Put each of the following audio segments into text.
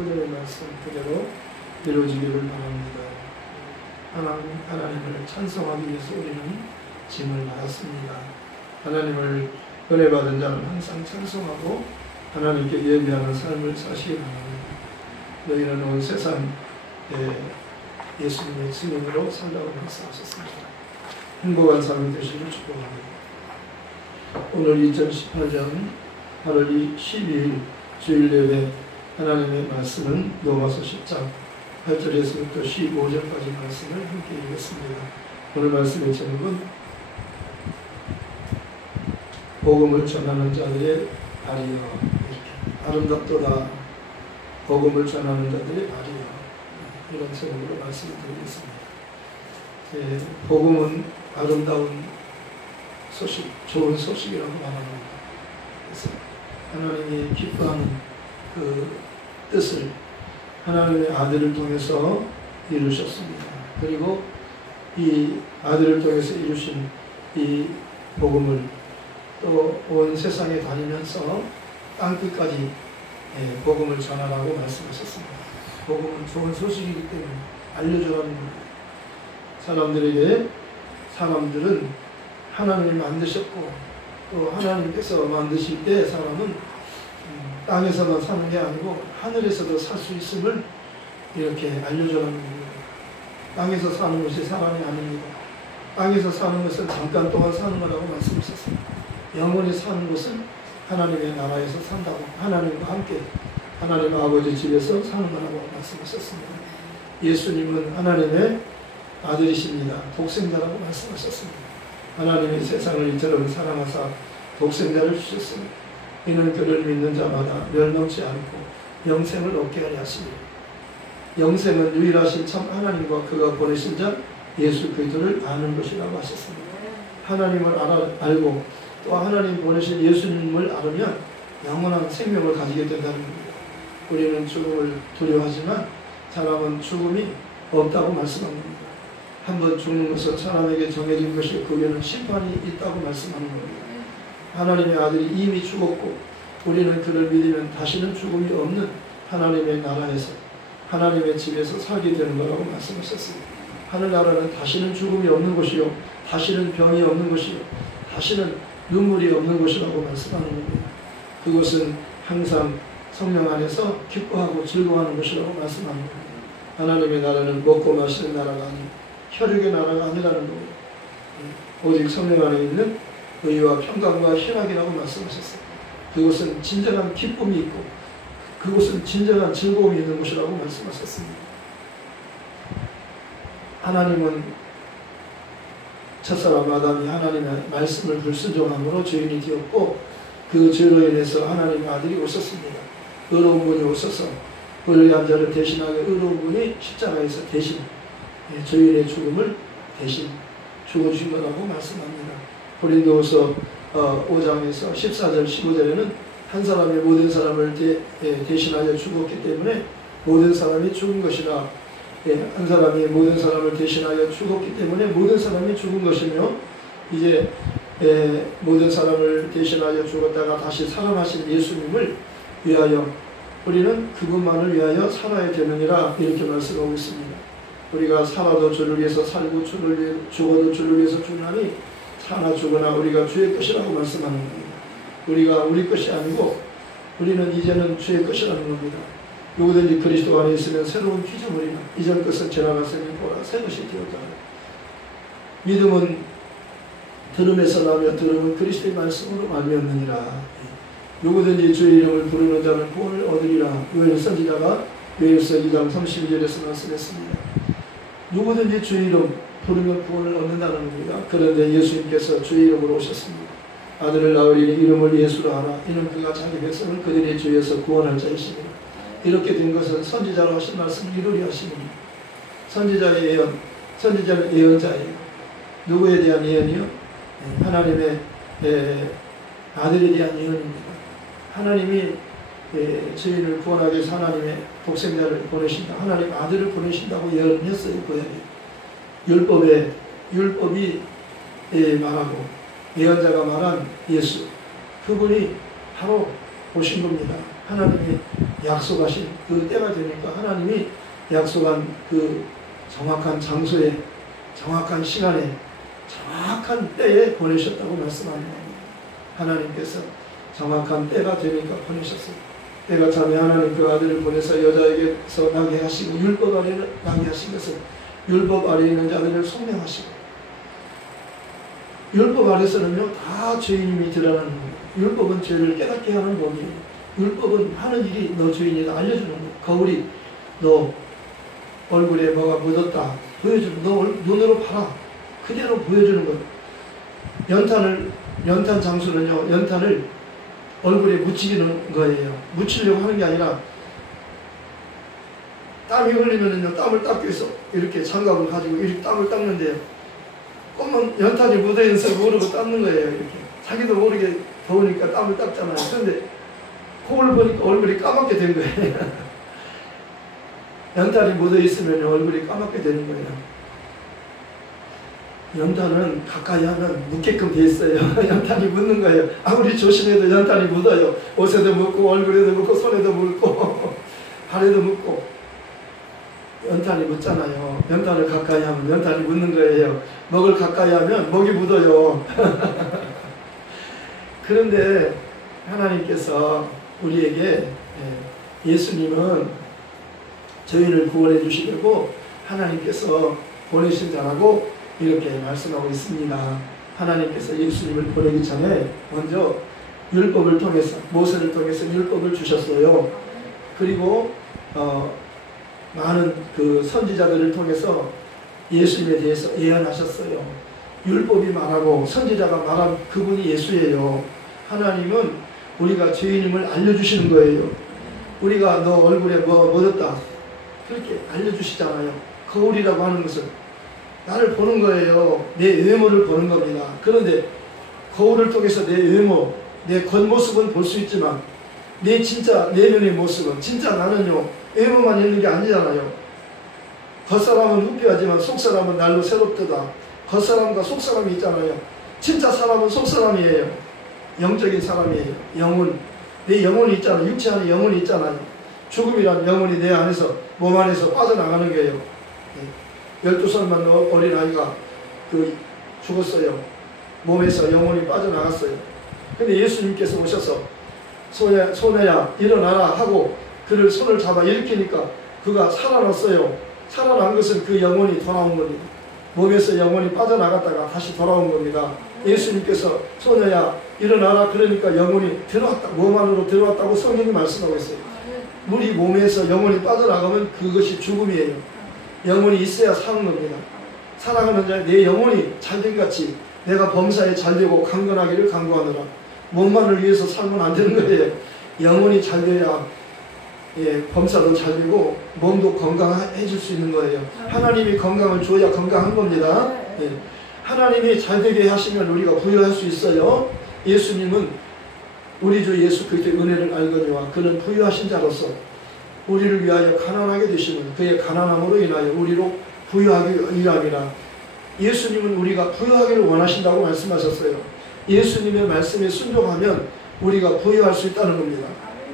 오늘의 말씀 그대로 이루어지기를 바랍니다. 하나님을 찬송하기 위해서 우리는 짐을 받았습니다. 하나님을 은혜 받은 자는 항상 찬송하고 하나님께 예배하는 삶을 사시기 바랍니다. 너희는 온 세상에 예수님의 증인으로 살라고 말씀하셨습니다. 행복한 삶이 되시길 축복합니다. 오늘 2018년 8월 12일 주일 예배 하나님의 말씀은 로마서 10장 8절에서부터 15절까지 말씀을 함께 읽겠습니다. 오늘 말씀의 제목은 복음을 전하는 자들의 발이여, 이렇게 아름답도다 복음을 전하는 자들의 발이여, 이런 제목으로 말씀을 드리겠습니다. 복음은 아름다운 소식, 좋은 소식이라고 말합니다. 그래서 하나님이 기뻐하는 그 뜻을 하나님의 아들을 통해서 이루셨습니다. 그리고 이 아들을 통해서 이루신 이 복음을 또 온 세상에 다니면서 땅끝까지 복음을 전하라고 말씀하셨습니다. 복음은 좋은 소식이기 때문에 알려주라는 겁니다. 사람들은 하나님을 만드셨고 또 하나님께서 만드실 때 사람은 땅에서만 사는 게 아니고 하늘에서도 살 수 있음을 이렇게 알려주라는 겁니다. 땅에서 사는 것이 사람이 아닙니다. 땅에서 사는 것은 잠깐 동안 사는 거라고 말씀하셨습니다. 영원히 사는 것은 하나님의 나라에서 산다고, 하나님과 함께 하나님 아버지 집에서 사는 거라고 말씀하셨습니다. 예수님은 하나님의 아들이십니다. 독생자라고 말씀하셨습니다. 하나님이 세상을 이처럼 사랑하사 독생자를 주셨습니다. 이는 그를 믿는 자마다 멸망치 않고 영생을 얻게 하려 하십니다. 영생은 유일하신 참 하나님과 그가 보내신 자 예수 그리스도를 아는 것이라고 하셨습니다. 하나님을 알고 또 하나님 보내신 예수님을 알으면 영원한 생명을 가지게 된다는 겁니다. 우리는 죽음을 두려워하지만 사람은 죽음이 없다고 말씀합니다. 한번 죽는 것은 사람에게 정해진 것이 거기에는 심판이 있다고 말씀하는 겁니다. 하나님의 아들이 이미 죽었고 우리는 그를 믿으면 다시는 죽음이 없는 하나님의 나라에서 하나님의 집에서 살게 되는 거라고 말씀하셨습니다. 하늘나라는 다시는 죽음이 없는 것이요 다시는 병이 없는 것이요 다시는 눈물이 없는 것이라고 말씀하는 겁니다. 그것은 항상 성령 안에서 기뻐하고 즐거워하는 것이라고 말씀하는 겁니다. 하나님의 나라는 먹고 마시는 나라가 아니고 혈육의 나라가 아니라는 겁니다. 오직 성령 안에 있는 의와 평강과 희락이라고 말씀하셨어요. 그것은 진정한 기쁨이 있고 그것은 진정한 즐거움이 있는 것이라고 말씀하셨습니다. 하나님은 첫사람 아담이 하나님의 말씀을 불순종함으로 죄인이 되었고 그 죄로 인해서 하나님의 아들이 오셨습니다. 의로운 분이 오셔서 불의한 자를 대신하게 의로운 분이 십자가에서 대신 죄인의 죽음을 대신 죽어주신 거라고 말씀합니다. 고린도후서 5장에서 14절 15절에는 한 사람이 모든 사람을 대신하여 죽었기 때문에 모든 사람이 죽은 것이라, 한 사람이 모든 사람을 대신하여 죽었기 때문에 모든 사람이 죽은 것이며 이제 모든 사람을 대신하여 죽었다가 다시 살아나신 예수님을 위하여 우리는 그분만을 위하여 살아야 되느니라, 이렇게 말씀하고 있습니다. 우리가 살아도 주를 위해서 살고 죽어도 주를 위해서 죽나니 사나 죽으나 우리가 주의 것이라고 말씀하는 겁니다. 우리가 우리 것이 아니고 우리는 이제는 주의 것이라는 겁니다. 누구든지 그리스도 안에 있으면 새로운 피조물이나 이전 것은 지나갔으니 보라 새 것이 되었다. 믿음은 들음에서 나며 들음은 그리스도의 말씀으로 말미암느니라. 누구든지 주의 이름을 부르는 자는 구원을 얻으리라. 요엘 선지자가 요엘서 2장 32절에서 말씀했습니다. 누구든지 주의 이름 부르면 구원을 얻는다는 겁니다. 그런데 예수님께서 주의 이름으로 오셨습니다. 아들을 낳으리니 이름을 예수로 하라. 이는 그가 자기 백성을 그들의 죄에서 구원할 자이시니라. 이렇게 된 것은 선지자로 하신 말씀을 이루려 하심이니 선지자의 예언, 선지자는 예언자예요. 누구에 대한 예언이요? 하나님의 아들에 대한 예언입니다. 하나님이 죄인을 구원하기 위해서 하나님의 독생자를 보내신다, 하나님 아들을 보내신다고 예언했어요. 율법이 말하고 예언자가 말한 예수, 그분이 바로 오신 겁니다. 하나님이 약속하신 그 때가 되니까 하나님이 약속한 그 정확한 장소에 정확한 시간에 정확한 때에 보내셨다고 말씀합니다. 하나님께서 정확한 때가 되니까 보내셨어요. 때가 참에 하나님 그 아들을 보내서 여자에게서 나게 하시고 율법 아래 나게 하신 것은 율법 아래 있는 자들을 소명하시고, 율법 아래서는요 다 죄인임이 드러나는 거예요. 율법은 죄를 깨닫게 하는 법이에요. 율법은 하는 일이 너 죄인이다 알려주는 거예요. 거울이 너 얼굴에 뭐가 묻었다 보여주는, 너 눈으로 봐라 그대로 보여주는 거예요. 연탄 장수는요 연탄을 얼굴에 묻히는 거예요. 묻히려고 하는 게 아니라 땀이 흘리면은요 땀을 닦기 위해서 이렇게 장갑을 가지고 이렇게 땀을 닦는데요. 꼬면 연탄이 묻어있는 줄 모르고 닦는 거예요. 이렇게 자기도 모르게 더우니까 땀을 닦잖아요. 그런데 거울 보니까 얼굴이 까맣게 된 거예요. 연탄이 묻어있으면 얼굴이 까맣게 되는 거예요. 연탄은 가까이 하면 묻게끔 돼 있어요. 연탄이 묻는 거예요. 아무리 조심해도 연탄이 묻어요. 옷에도 묻고 얼굴에도 묻고 손에도 묻고 발에도 묻고 연탄이 묻잖아요. 연탄을 가까이 하면 연탄이 묻는 거예요. 먹을 가까이 하면 먹이 묻어요. 그런데 하나님께서 우리에게 예수님은 저희를 구원해 주시려고 하나님께서 보내신 자라고 이렇게 말씀하고 있습니다. 하나님께서 예수님을 보내기 전에 먼저 율법을 통해서 모세를 통해서 율법을 주셨어요. 그리고 많은 그 선지자들을 통해서 예수님에 대해서 예언하셨어요. 율법이 말하고 선지자가 말한 그분이 예수예요. 하나님은 우리가 죄인임을 알려주시는 거예요. 우리가 너 얼굴에 뭐 묻었다 그렇게 알려주시잖아요. 거울이라고 하는 것은 나를 보는 거예요. 내 외모를 보는 겁니다. 그런데 거울을 통해서 내 외모, 내 겉모습은 볼 수 있지만 내 진짜 내면의 모습은, 진짜 나는요 외모만 있는 게 아니잖아요. 겉사람은 후피하지만 속사람은 날로 새롭도다. 겉사람과 속사람이 있잖아요. 진짜 사람은 속사람이에요. 영적인 사람이에요. 영혼, 내 영혼이 있잖아요. 육체 안에 영혼이 있잖아요. 죽음이란 영혼이 내 안에서, 몸 안에서 빠져나가는 거예요. 12살만 어린아이가 죽었어요. 몸에서 영혼이 빠져나갔어요. 근데 예수님께서 오셔서 소녀야 일어나라 하고 그를 손을 잡아 일으키니까 그가 살아났어요. 살아난 것은 그 영혼이 돌아온 겁니다. 몸에서 영혼이 빠져나갔다가 다시 돌아온 겁니다. 예수님께서 소녀야 일어나라 그러니까 영혼이 들어왔다, 몸 안으로 들어왔다고 성경이 말씀하고 있어요. 우리 몸에서 영혼이 빠져나가면 그것이 죽음이에요. 영혼이 있어야 사는 겁니다. 사랑하는 자, 내 영혼이 잘된 같이 내가 범사에 잘되고 강건하기를 간구하노라. 몸만을 위해서 살면 안 되는 거예요. 영혼이 잘돼야 범사도 잘되고 몸도 건강해질 수 있는 거예요. 하나님이 건강을 줘야 건강한 겁니다. 하나님이 잘되게 하시면 우리가 부유할 수 있어요. 예수님은 우리 주 예수 그리스도의 은혜를 알거니와 그는 부유하신 자로서 우리를 위하여 가난하게 되시는 그의 가난함으로 인하여 우리로 부유하기 위함이라. 예수님은 우리가 부유하기를 원하신다고 말씀하셨어요. 예수님의 말씀에 순종하면 우리가 부유할 수 있다는 겁니다.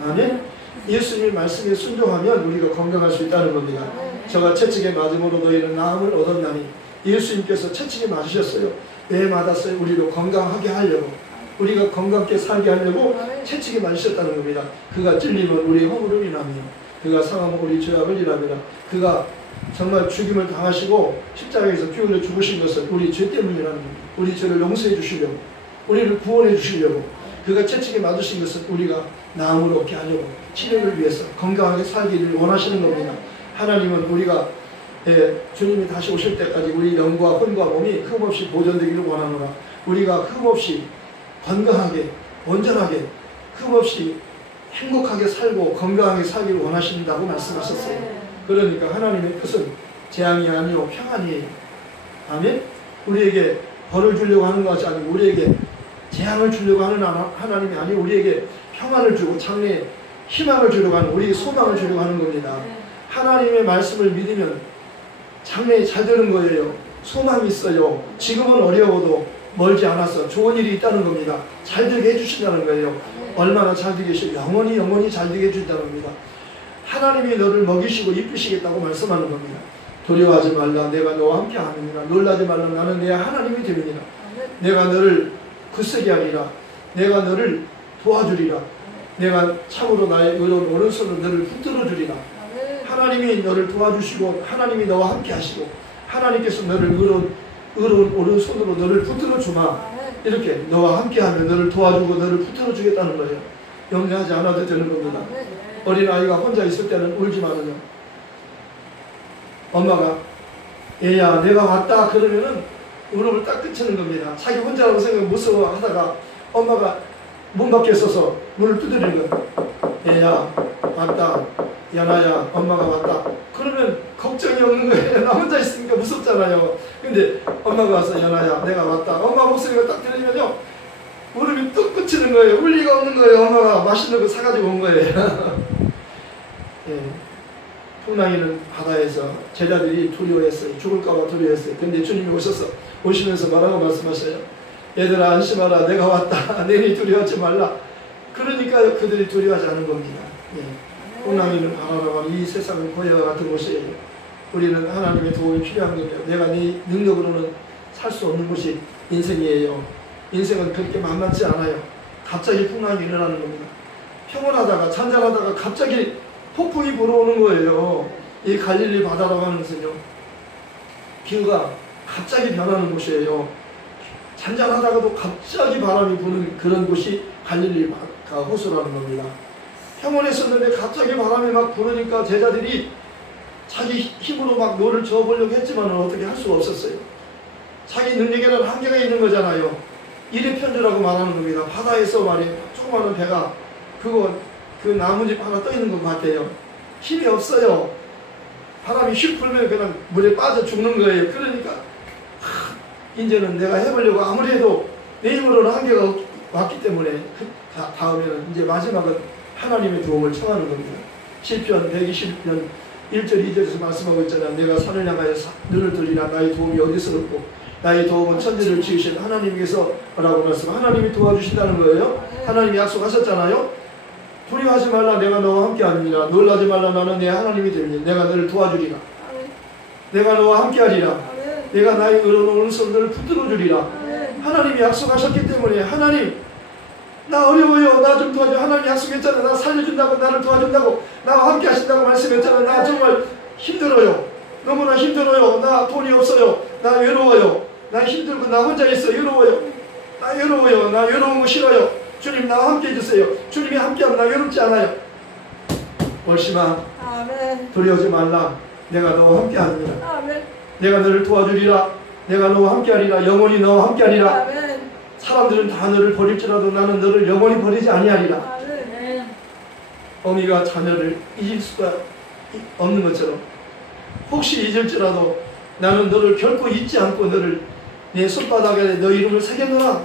아멘. 예수님의 말씀에 순종하면 우리가 건강할 수 있다는 겁니다. 저가 채찍에 맞음으로 너희는 나음을 얻었나니 예수님께서 채찍에 맞으셨어요. 왜 맞았어요? 우리로 건강하게 하려고, 우리가 건강하게 살게 하려고 채찍에 맞으셨다는 겁니다. 그가 찔림은 우리의 허물을 인하며 그가 상함은 우리 죄악을 인하며 그가 정말 죽임을 당하시고 십자가에서 피 흘려 죽으신 것은 우리 죄 때문이라는 겁니다. 우리 죄를 용서해 주시려고, 우리를 구원해 주시려고, 그가 채찍에 맞으신 것은 우리가 나음을 얻게 하려고, 치료를 위해서 건강하게 살기를 원하시는 겁니다. 하나님은 우리가 주님이 다시 오실 때까지 우리 영과 혼과 몸이 흠없이 보존되기를 원하노라. 우리가 흠없이 건강하게 온전하게 흠없이 행복하게 살고 건강하게 살기를 원하신다고 말씀하셨어요. 그러니까 하나님의 뜻은 재앙이 아니요 평안이에요. 아멘. 우리에게 벌을 주려고 하는 것이 아니고 우리에게 재앙을 주려고 하는 하나님이 아니고 우리에게 평안을 주고 장래에 희망을 주려고 하는, 우리에게 소망을 주려고 하는 겁니다. 하나님의 말씀을 믿으면 장래에 잘 되는 거예요. 소망이 있어요. 지금은 어려워도 멀지 않아서 좋은 일이 있다는 겁니다. 잘 되게 해주신다는 거예요. 얼마나 잘 되게 해주시고 영원히 잘 되게 해준다는 겁니다. 하나님이 너를 먹이시고 이쁘시겠다고 말씀하는 겁니다. 두려워하지 말라. 내가 너와 함께 하느니라. 놀라지 말라. 나는 내 하나님이 되느니라. 내가 너를 굳세게 하리라. 내가 너를 도와주리라. 내가 참으로 나의 의로운 오른손으로 너를 붙들어 주리라. 하나님이 너를 도와주시고 하나님이 너와 함께 하시고 하나님께서 너를 의로운 오른손으로 너를 붙들어 주마. 이렇게 너와 함께 하면 너를 도와주고 너를 붙들어 주겠다는 거예요. 염려하지 않아도 되는 겁니다. 어린아이가 혼자 있을 때는 울지만은요, 엄마가 얘야 내가 왔다 그러면은 울음을 딱 그치는 겁니다. 자기 혼자라고 생각하면 무서워하다가 엄마가 문 밖에 서서 문을 두드리는 거예요. 얘야 왔다. 연아야 엄마가 왔다. 그러면 걱정이 없는 거예요. 나 혼자 있으니까 무섭잖아요. 근데 엄마가 와서 연아야 내가 왔다. 엄마 목소리가 딱 들리면요 울음이 뚝 그치는 거예요. 울 리가 없는 거예요. 엄마가 맛있는 거 사가지고 온 거예요. 예. 풍랑이는 바다에서 제자들이 두려워했어요. 죽을까봐 두려워했어요. 근데 주님이 오시면서 뭐라고 말씀하셔요? 얘들아 안심하라. 내가 왔다. 너희 두려워하지 말라. 그러니까 그들이 두려워하지 않은 겁니다. 예. 풍랑이는 바다라고 하는 이 세상은 고해와 같은 곳이에요. 우리는 하나님의 도움이 필요한 겁니다. 내가 네 능력으로는 살 수 없는 것이 인생이에요. 인생은 그렇게 만만치 않아요. 갑자기 풍랑이 일어나는 겁니다. 평온하다가 잔잔하다가 갑자기 폭풍이 불어오는 거예요. 이 갈릴리 바다라고 하는 것은요, 기후가 갑자기 변하는 곳이에요. 잔잔하다가도 갑자기 바람이 부는 그런 곳이 갈릴리 호수라는 겁니다. 평온했었는데 갑자기 바람이 막 부르니까 제자들이 자기 힘으로 막 노를 저어보려고 했지만 어떻게 할 수가 없었어요. 자기 능력에는 한계가 있는 거잖아요. 일회편주라고 말하는 겁니다. 바다에서 말이에요. 조그마한 배가 그 나뭇잎 하나 떠 있는 것 같아요. 힘이 없어요. 바람이 휙 불면 그냥 물에 빠져 죽는 거예요. 그러니까 이제는 내가 해보려고 아무리 해도 내 힘으로는 한계가 왔기 때문에 다음에는 이제 마지막은 하나님의 도움을 청하는 겁니다. 시편 120편 1절 2절에서 말씀하고 있잖아요. 내가 산을 향하여 눈을 들리나 나의 도움이 어디서 없고 나의 도움은 천지를 지으신 하나님께서 라고 말씀. 하나님이 도와주신다는 거예요. 하나님이 약속하셨잖아요. 두려워하지 말라. 내가 너와 함께 하리라. 놀라지 말라. 나는 내 하나님이 되리니 내가 너를 도와주리라. 내가 너와 함께 하리라. 내가 나의 의로운 오른손 너를 붙들어 주리라. 하나님이 약속하셨기 때문에 하나님 나 어려워요. 나 좀 도와줘. 하나님 약속했잖아. 나 살려준다고 나를 도와준다고 나와 함께 하신다고 말씀했잖아. 나 정말 힘들어요. 너무나 힘들어요. 나 돈이 없어요. 나 외로워요. 나 힘들고 나 혼자 있어. 외로워요. 나 외로워요. 나 외로운 거 싫어요. 주님 나와 함께 해주세요. 주님이 함께하면 나 외롭지 않아요. 월심아 두려워하지 말라. 내가 너와 함께 하리라. 내가 너를 도와주리라. 내가 너와 함께 하리라. 영원히 너와 함께 하리라. 사람들은 다 너를 버릴지라도 나는 너를 영원히 버리지 아니하리라. 어미가 자녀를 잊을 수가 없는 것처럼 혹시 잊을지라도 나는 너를 결코 잊지 않고 너를 내 손바닥에 너 이름을 새겨놓아.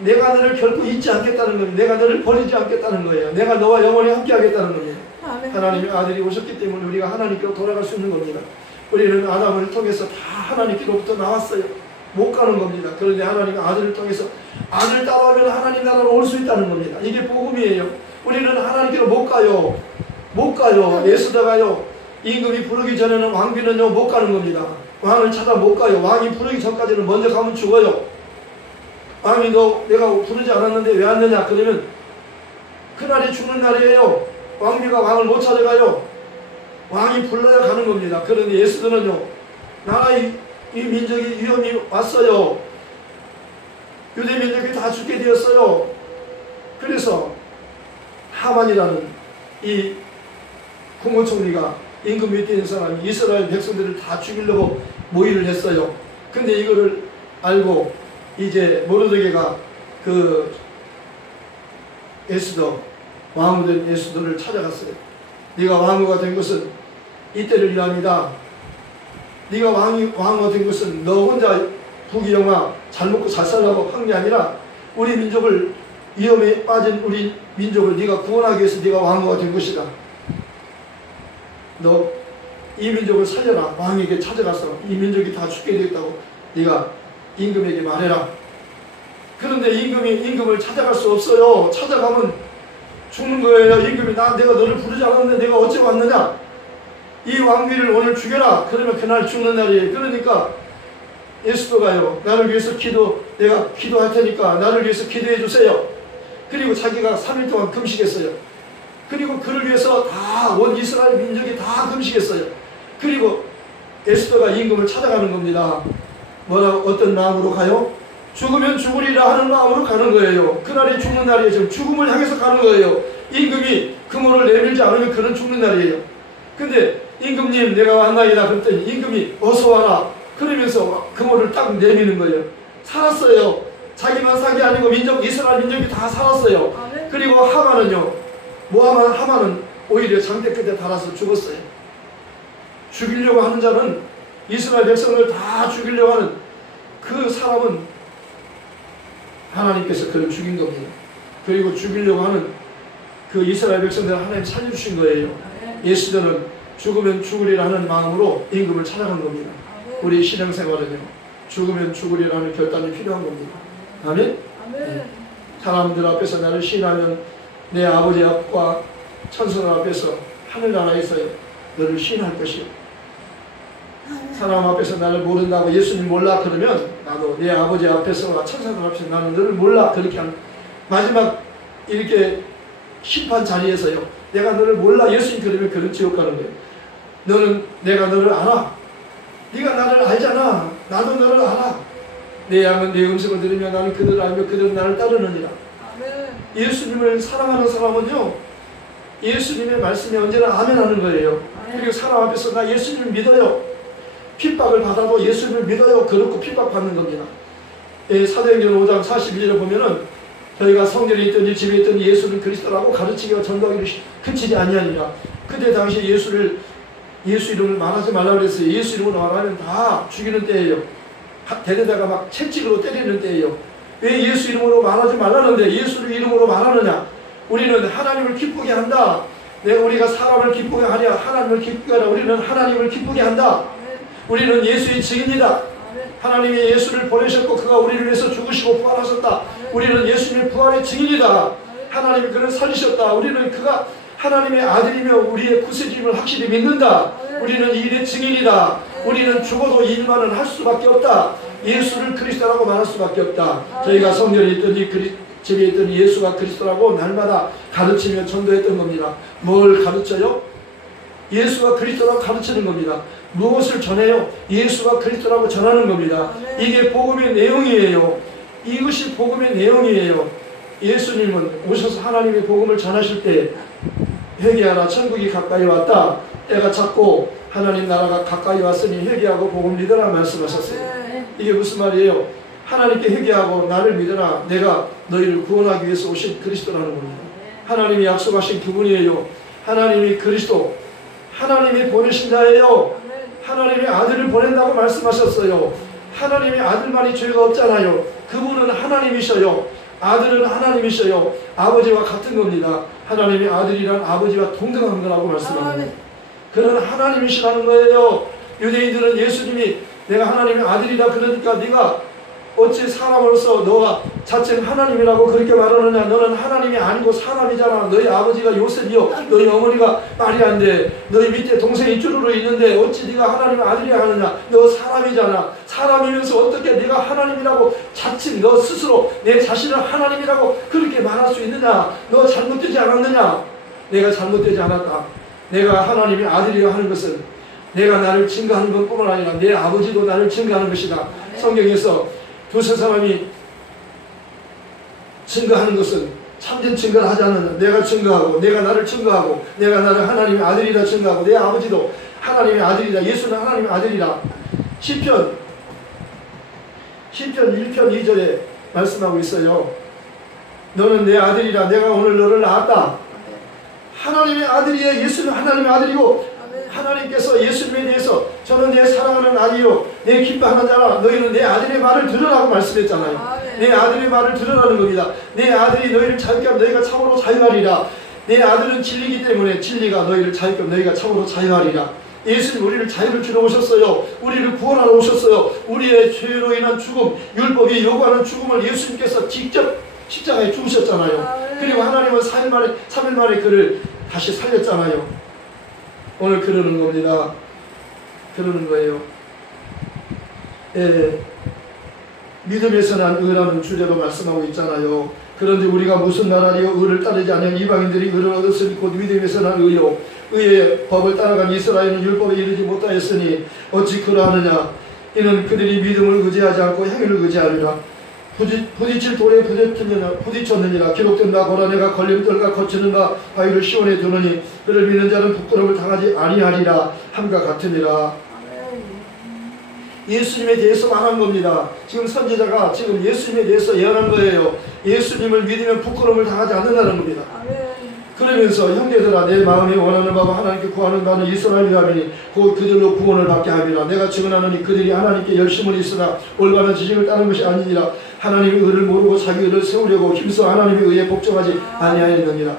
내가 너를 결코 잊지 않겠다는 겁니다. 내가 너를 버리지 않겠다는 거예요. 내가 너와 영원히 함께 하겠다는 겁니다. 하나님의 아들이 오셨기 때문에 우리가 하나님께로 돌아갈 수 있는 겁니다. 우리는 아담을 통해서 다 하나님께로부터 나왔어요. 못 가는 겁니다. 그런데 하나님의 아들을 통해서 아들 따라오면 하나님 나라로 올 수 있다는 겁니다. 이게 복음이에요. 우리는 하나님께로 못 가요. 못 가요. 예수다 가요. 임금이 부르기 전에는 왕비는요 못 가는 겁니다. 왕을 찾아 못 가요. 왕이 부르기 전까지는 먼저 가면 죽어요. 왕이 너 내가 부르지 않았는데 왜 왔느냐 그러면 그날이 죽는 날이에요. 왕비가 왕을 못 찾아가요. 왕이 불러야 가는 겁니다. 그런데 예수들은요 나라의 이 민족이 위험이 왔어요. 유대 민족이 다 죽게 되었어요. 그래서 하만이라는 이 국무총리가 임금 밑에 있는 사람이 이스라엘 백성들을 다 죽이려고 모의를 했어요. 근데 이거를 알고 이제 모르드게가 그 에스더 왕후 된 에스더를 찾아갔어요. 네가 왕후가 된 것은 이때를 위함이다. 네가 왕후가 된 것은 너 혼자 부귀영화 잘 먹고 잘 살라고 한 게 아니라 우리 민족을 위험에 빠진 우리 민족을 네가 구원하기 위해서 네가 왕후가 된 것이다. 너 이 민족을 살려라. 왕에게 찾아가서 이 민족이 다 죽게 되었다고 네가 임금에게 말해라. 그런데 임금을 찾아갈 수 없어요. 찾아가면 죽는 거예요. 임금이 내가 너를 부르지 않았는데 내가 어찌 왔느냐. 이 왕비를 오늘 죽여라. 그러면 그날 죽는 날이에요. 그러니까 에스더가요, 나를 위해서 내가 기도할 테니까 나를 위해서 기도해 주세요. 그리고 자기가 3일 동안 금식했어요. 그리고 그를 위해서 온 이스라엘 민족이 다 금식했어요. 그리고 에스더가 임금을 찾아가는 겁니다. 어떤 마음으로 가요? 죽으면 죽으리라 하는 마음으로 가는 거예요. 그날이 죽는 날이에요. 지금 죽음을 향해서 가는 거예요. 임금이 그물을 내밀지 않으면 그는 죽는 날이에요. 근데 임금님 내가 왔나이다 그랬더니 임금이 어서 와라 그러면서 그물을 딱 내미는 거예요. 살았어요. 자기만 산 게 아니고 이스라엘 민족이 다 살았어요. 그리고 하만은요, 하만은 오히려 장대 끝에 달아서 죽었어요. 죽이려고 하는 자는, 이스라엘 백성을 다 죽이려고 하는 그 사람은 하나님께서 그를 죽인 겁니다. 그리고 죽이려고 하는 그 이스라엘 백성들을 하나님 살려주신 거예요. 에스더는 죽으면 죽으리라 하는 마음으로 임금을 찾아간 겁니다. 우리 신앙생활은요, 죽으면 죽으리라는 결단이 필요한 겁니다. 아멘? 네. 사람들 앞에서 나를 시인하면 내 아버지 앞과 천사들 앞에서 하늘나라에서요 너를 시인할 것이요. 사람 앞에서 나를 모른다고, 예수님 몰라 그러면 나도 내 아버지 앞에서와 천사들 앞에서 나는 너를 몰라 그렇게 하는, 마지막 이렇게 심판 자리에서요 내가 너를 몰라 예수님 그러면 그는 지옥 가는 거예요. 내가 너를 알아. 네가 나를 알잖아. 나도 너를 알아. 내 양은 내 음성을 들으며 나는 그들을 알며 그들은 나를 따르느니라. 예수님을 사랑하는 사람은요 예수님의 말씀에 언제나 아멘 하는 거예요. 그리고 사람 앞에서 나 예수님을 믿어요. 핍박을 받아도 예수님을 믿어요. 그렇고 핍박받는 겁니다. 사도행전 5장 41절에 보면은 저희가 성전에 있든지 집에 있든지 예수는 그리스도라고 가르치기와 전도하기를 그치지 아니하니라. 그때 당시 예수 이름을 말하지 말라고 그랬어요. 예수 이름을 말하면 다 죽이는 때예요. 데려다가 막 채찍으로 때리는 때예요. 왜 예수 이름으로 말하지 말라는데 예수를 이름으로 말하느냐? 우리는 하나님을 기쁘게 한다. 우리가 사람을 기쁘게 하냐? 하나님을 기쁘게 하라. 우리는 하나님을 기쁘게 한다. 우리는 예수의 증인이다. 하나님이 예수를 보내셨고 그가 우리를 위해서 죽으시고 부활하셨다. 우리는 예수님의 부활의 증인이다. 하나님이 그를 살리셨다. 우리는 그가 하나님의 아들이며 우리의 구세주임을 확실히 믿는다. 우리는 이 일의 증인이다. 우리는 죽어도 이 일만은 할 수밖에 없다. 예수를 그리스도라고 말할 수밖에 없다. 저희가 성전에 있든지 집에 있든지 예수가 그리스도라고 날마다 가르치며 전도했던 겁니다. 뭘 가르쳐요? 예수가 그리스도라고 가르치는 겁니다. 무엇을 전해요? 예수가 그리스도라고 전하는 겁니다. 이게 복음의 내용이에요. 이것이 복음의 내용이에요. 예수님은 오셔서 하나님의 복음을 전하실 때 회개하라, 천국이 가까이 왔다, 때가 찼고 하나님 나라가 가까이 왔으니 회개하고 복음 믿으라 말씀하셨어요. 이게 무슨 말이에요? 하나님께 회개하고 나를 믿으라, 내가 너희를 구원하기 위해서 오신 그리스도라는 겁니다. 하나님이 약속하신 그분이에요. 하나님이 그리스도, 하나님이 보내신 자예요. 하나님의 아들을 보낸다고 말씀하셨어요. 하나님의 아들만이 죄가 없잖아요. 그분은 하나님이셔요. 아들은 하나님이셔요. 아버지와 같은 겁니다. 하나님의 아들이란 아버지와 동등한 거라고 말씀합니다. 그는 하나님이시라는 거예요. 유대인들은 예수님이 내가 하나님의 아들이다 그러니까 네가 어찌 사람으로서 너가 자칭 하나님이라고 그렇게 말하느냐. 너는 하나님이 아니고 사람이잖아. 너희 아버지가 요셉이요, 너희 어머니가 마리아인데 너희 밑에 동생이 쭈루루 있는데 어찌 네가 하나님의 아들이야 하느냐. 너 사람이잖아. 사람이면서 어떻게 네가 하나님이라고 자칭 너 스스로 내 자신을 하나님이라고 그렇게 말할 수 있느냐. 너 잘못되지 않았느냐. 내가 잘못되지 않았다. 내가 하나님의 아들이라 하는 것은 내가 나를 증거하는 것뿐만 아니라 내 아버지도 나를 증거하는 것이다. 성경에서 두세 사람이 증거하는 것은 참된 증거를 하지 않느냐. 내가 증거하고 내가 나를 증거하고 내가 나를 하나님의 아들이라 증거하고 내 아버지도 하나님의 아들이다. 예수는 하나님의 아들이라. 시편 1편 2절에 말씀하고 있어요. 너는 내 아들이라. 내가 오늘 너를 낳았다. 하나님의 아들이에요. 예수는 하나님의 아들이고 하나님께서 예수님에 대해서 저는 내 사랑하는 아들이요 내 기뻐하는 자라. 너희는 내 아들의 말을 들으라고 말씀했잖아요. 내 아들의 말을 들으라는 겁니다. 내 아들이 너희를 자유케 하면 너희가 참으로 자유하리라. 내 아들은 진리이기 때문에 진리가 너희를 자유케 하면 너희가 참으로 자유하리라. 예수님 우리를 자유를 주러 오셨어요. 우리를 구원하러 오셨어요. 우리의 죄로 인한 죽음, 율법이 요구하는 죽음을 예수님께서 직접 십자가에 죽으셨잖아요. 그리고 하나님은 3일 만에 그를 다시 살렸잖아요. 오늘 그러는 겁니다. 그러는 거예요. 믿음에서 난 의라는 주제로 말씀하고 있잖아요. 그런데 우리가 무슨 나라리요 의를 따르지 않는 이방인들이 의를 얻었으니 곧 믿음에서 난 의요 의의 법을 따라간 이스라엘은 율법에 이르지 못하였으니 어찌 그러하느냐. 이는 그들이 믿음을 의지하지 않고 행위를 의지하리라. 부딪힐 돌에 부딪혔느니라. 기록된 바 보라 내가 걸림돌과 거치는 바 바위를 시온에 두느니 그를 믿는 자는 부끄러움을 당하지 아니하리라 함과 같으니라. 예수님에 대해서 말한 겁니다. 지금 선지자가 지금 예수님에 대해서 예언한 거예요. 예수님을 믿으면 부끄러움을 당하지 않는다는 겁니다. 그러면서 형제들아 내 마음이 원하는 바와 하나님께 구하는 바는 이스라엘이라니 곧 그들로 구원을 받게 하리라. 내가 증언하노니 그들이 하나님께 열심을 있으나 올바른 지식을 따른 것이 아니니라. 하나님의 의를 모르고 자기 의를 세우려고 힘써 하나님의 의에 복종하지 아니하였느니라.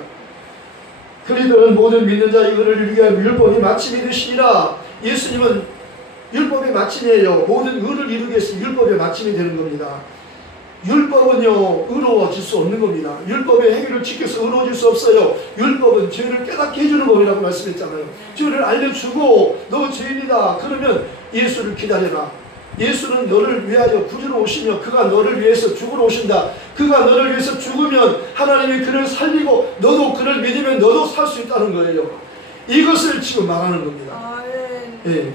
그리들은 모든 믿는 자의 의를 이루기 위하여 율법이 마침이 되시니라. 예수님은 율법의 마침이에요. 모든 의를 이루기 위해서 율법의 마침이 되는 겁니다. 율법은요 의로워질 수 없는 겁니다. 율법의 행위를 지켜서 의로워질 수 없어요. 율법은 죄를 깨닫게 해주는 법이라고 말씀했잖아요. 죄를 알려주고 너 죄인이다 그러면 예수를 기다려라. 예수는 너를 위하여 구주로 오시며 그가 너를 위해서 죽으러 오신다. 그가 너를 위해서 죽으면 하나님이 그를 살리고 너도 그를 믿으면 너도 살 수 있다는 거예요. 이것을 지금 말하는 겁니다. 예.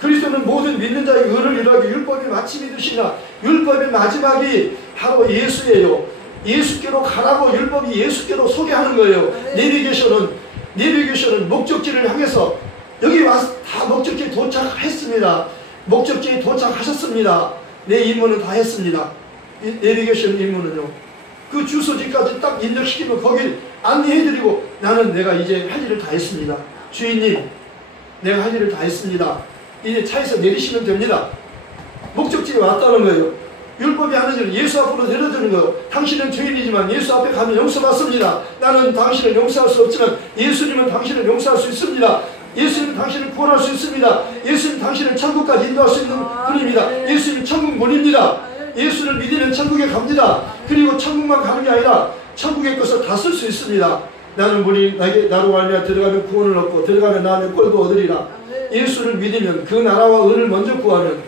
그리스도는 모든 믿는 자의 의를 이루기 율법이 마침이 되시나 율법의 마지막이 바로 예수예요. 예수께로 가라고 율법이 예수께로 소개하는 거예요. 내비게이션은 목적지를 향해서 여기 와서 다 목적지에 도착했습니다. 목적지에 도착하셨습니다. 내 임무는 다 했습니다. 내비게이션 임무는요. 그 주소지까지 딱 인력시키면 거길 안내해드리고 나는 내가 이제 할 일을 다 했습니다. 주인님 내가 할 일을 다 했습니다. 이제 차에서 내리시면 됩니다. 목적지에 왔다는 거예요. 율법이 하는 일은 예수 앞으로 내려드는 거예요. 당신은 죄인이지만 예수 앞에 가면 용서받습니다. 나는 당신을 용서할 수 없지만 예수님은 당신을 용서할 수 있습니다. 예수님은 당신을 구원할 수 있습니다. 예수님은 당신을 천국까지 인도할 수 있는 분입니다. 예수님은 천국 문입니다. 예수를 믿으면 천국에 갑니다. 그리고 천국만 가는 게 아니라 천국의 것을 다 쓸 수 있습니다. 나는 문이 나로 말미암아 들어가면 구원을 얻고 들어가면 나는 꼴도 얻으리라. 예수를 믿으면 그 나라와 의를 먼저 구하면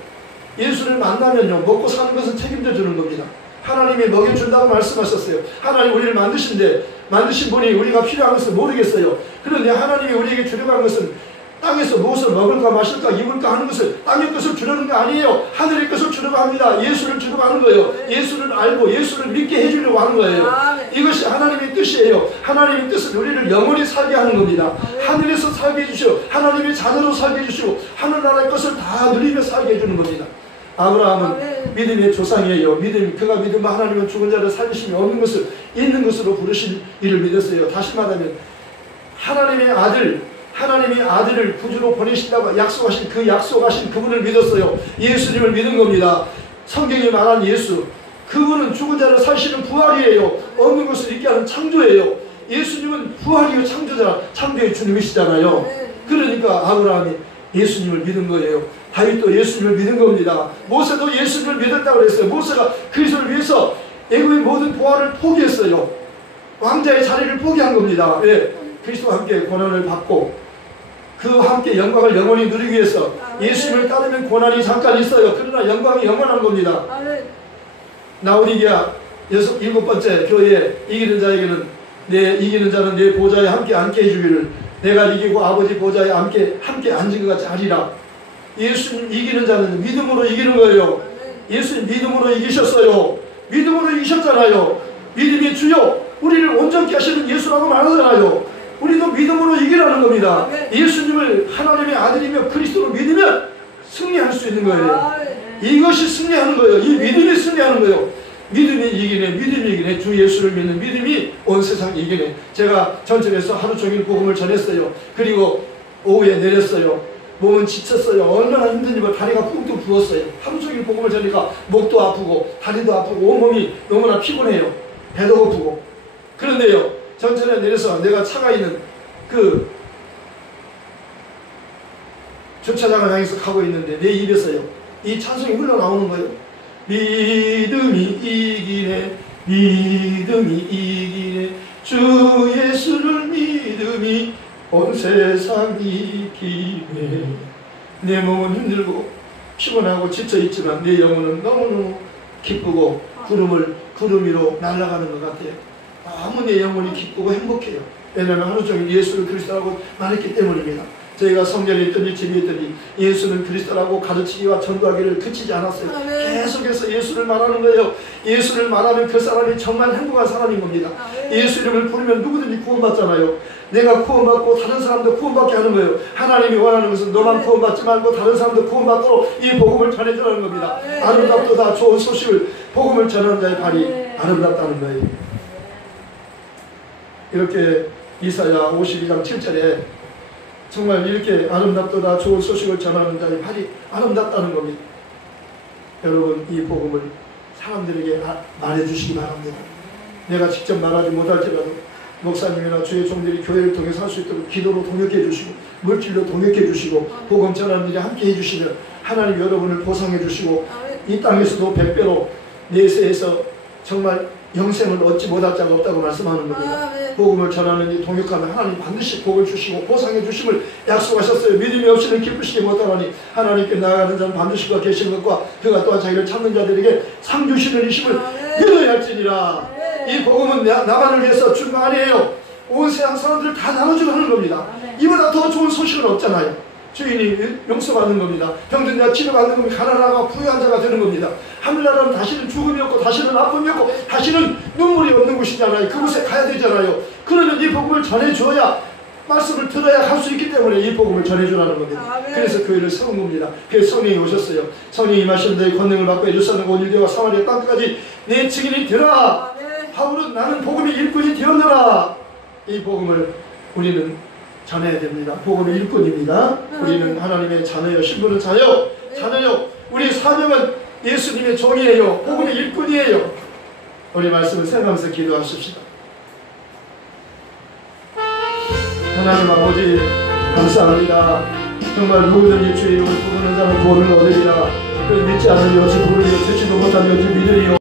예수를 만나면요 먹고 사는 것은 책임져 주는 겁니다. 하나님이 먹여준다고 말씀하셨어요. 하나님 우리를 만드신 분이 우리가 필요한 것을 모르겠어요. 그런데 하나님이 우리에게 주려고 하는 것은 땅에서 무엇을 먹을까 마실까 입을까 하는 것을 땅의 것을 주려는 거 아니에요. 하늘의 것을 주려고 합니다. 예수를 주려고 하는 거예요. 예수를 알고 예수를 믿게 해주려고 하는 거예요. 이것이 하나님의 뜻이에요. 하나님의 뜻은 우리를 영원히 살게 하는 겁니다. 하늘에서 살게 해주시고 하나님의 자녀로 살게 해주시고 하늘나라의 것을 다 누리며 살게 해주는 겁니다. 아브라함은 믿음의 조상이에요. 그가 믿음과 하나님은 죽은 자를 살리시며 없는 것을 있는 것으로 부르신 이를 믿었어요. 다시 말하면 하나님이 아들을 구주로 보내신다고 약속하신 그분을 믿었어요. 예수님을 믿은 겁니다. 성경이 말한 예수, 그분은 죽은 자를 살리시는 부활이에요. 없는 것을 있게 하는 창조예요. 예수님은 부활이요 창조의 주님이시잖아요. 그러니까 아브라함이 예수님을 믿은 거예요. 다윗도 예수님을 믿은 겁니다. 모세도 예수님을 믿었다고 그랬어요. 모세가 그리스도를 위해서 애굽의 모든 보화를 포기했어요. 왕자의 자리를 포기한 겁니다. 왜? 그리스도와 함께 고난을 받고 그와 함께 영광을 영원히 누리기 위해서 예수님을 따르면 고난이 잠깐 있어요. 그러나 영광이 영원한 겁니다. 라오디게아 7번째 교회에 이기는 자는 내 보좌에 함께 앉게 해주기를 내가 이기고 아버지 보좌에 함께 앉은 것 같이 하리라. 예수님 이기는 자는 믿음으로 이기는 거예요. 예수님 믿음으로 이기셨어요. 믿음으로 이기셨잖아요. 믿음이 주요 우리를 온전케 하시는 예수라고 말하잖아요. 우리도 믿음으로 이기라는 겁니다. 예수님을 하나님의 아들이며 그리스도로 믿으면 승리할 수 있는 거예요. 이것이 승리하는 거예요. 이 믿음이 승리하는 거예요. 믿음이 이기네. 주 예수를 믿는 믿음이 온 세상 이기네. 제가 전철에서 하루 종일 복음을 전했어요. 그리고 오후에 내렸어요. 몸은 지쳤어요. 얼마나 힘든지 다리가 쿵쿵 부었어요. 하루 종일 복음을 전하니까 목도 아프고 다리도 아프고 온몸이 너무나 피곤해요. 배도 고프고. 그런데요, 전철에 내려서 내가 차가 있는 그 주차장을 향해서 가고 있는데 내 입에서요 이 찬송이 흘러나오는 거예요. 믿음이 이기네, 믿음이 이기네, 주 예수를 믿음이 온 세상 이기네. 내 몸은 힘들고 피곤하고 지쳐있지만 내 영혼은 너무너무 기쁘고 구름 위로 날아가는 것 같아요. 너무 내 영혼이 기쁘고 행복해요. 왜냐하면 하루 종일 예수를 그리스도라고 말했기 때문입니다. 저희가 성전에 있든지 집에 있든지 예수는 그리스도라고 가르치기와 전도하기를 그치지 않았어요. 계속해서 예수를 말하는 거예요. 예수를 말하면 그 사람이 정말 행복한 사람인 겁니다. 예수 이름을 부르면 누구든지 구원받잖아요. 내가 구원받고 다른 사람도 구원받게 하는 거예요. 하나님이 원하는 것은 너만 구원받지 말고 다른 사람도 구원받도록 이 복음을 전해주라는 겁니다. 아름답도다 좋은 소식을 복음을 전하는 자의 발이 아름답다는 거예요. 이렇게 이사야 52장 7절에 정말 이렇게 아름답도다 좋은 소식을 전하는 자의 발이 아름답다는 겁니다. 여러분 이 복음을 사람들에게 말해주시기 바랍니다. 내가 직접 말하지 못할지라도 목사님이나 주의 종들이 교회를 통해서 할 수 있도록 기도로 동역해 주시고 물질로 동역해 주시고 복음 전하는 일에 함께 해주시면 하나님 여러분을 보상해 주시고 이 땅에서도 100배로 내세에서 정말 영생을 얻지 못할 자가 없다고 말씀하는 겁니다. 복음을 전하는 이 동역하면 하나님 반드시 복을 주시고 보상해 주심을 약속하셨어요. 믿음이 없이는 기쁘시지 못하노니 하나님께 나아가는 자는 반드시 그가 계시는 것과 그가 또한 자기를 찾는 자들에게 상 주시는 이심을 믿어야 할지니라. 이 복음은 나만을 위해서 준 거 아니에요. 온 세상 사람들을 다 나눠주는 겁니다. 이보다 더 좋은 소식은 없잖아요. 주인이 용서받는 겁니다. 병든 자가 치료받는 겁니다. 가난하고 부유한 자가 되는 겁니다. 하늘나라는 다시는 죽음이 없고 다시는 아픔이 없고 다시는 눈물이 없는 곳이잖아요. 그곳에 가야 되잖아요. 그러면 이 복음을 전해줘야 말씀을 들어야 할 수 있기 때문에 이 복음을 전해주라는 겁니다. 그래서 교회를 세운 겁니다. 그래서 성령이 오셨어요. 성령이 임하시는데 권능을 받고 예루살렘 온 유대와 사마리아 땅까지 내 증인이 되라. 바울은 나는 복음의 일꾼이 되었노라. 이 복음을 우리는 전해야 됩니다. 복음의 일꾼입니다. 우리는 하나님의 자녀요. 신부는 자녀요. 우리 사명은 예수님의 종이에요. 복음의 일꾼이에요. 우리 말씀을 생각하면서 기도하십시다. 하나님 아버지 감사합니다. 정말 누구든지 주의 이름을 부르는 자는 구원을 얻으리라. 그를 믿지 않으니 어찌 부르리요. 듣지도 못하니 어찌 믿으리요.